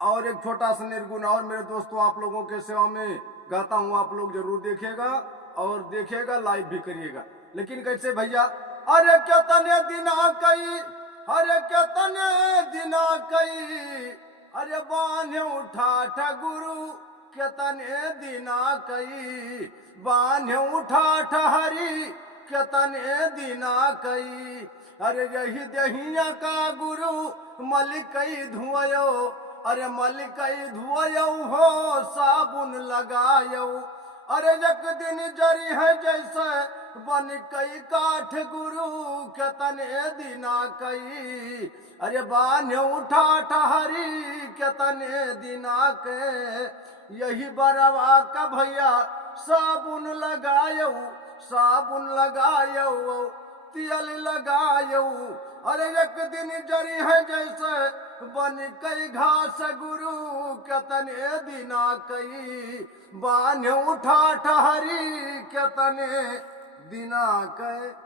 और एक छोटा सा निर्गुण और मेरे दोस्तों आप लोगों के सेवा में गाता हूँ, आप लोग जरूर देखिएगा और देखिएगा, लाइव भी करिएगा। लेकिन कैसे भैया? अरे कितने दिना कई, अरे कितने दिना कई, अरे बान्हे उठाठ गुरु, कितने दिना कई बान्हे उठाठ हरि, कितने दिना कई। अरे यही दहिया का गुरु मलिकई धुआयो, अरे मलिकई धुआयो हो साबुन लगायो। अरे एक दिन जरी है जैसे बन कई काठ गुरु, कितने दिना कई, अरे बान्हे उठा ठहरी, कितने दिना के। यही बरवा का भैया साबुन लगायो, साबुन लगायो, तेल लगायो। अरे एक दिन जरी है जैसे बन कई घास गुरु, कितने दिना कई बान्हे उठा ठहरी, कितने दिना कई।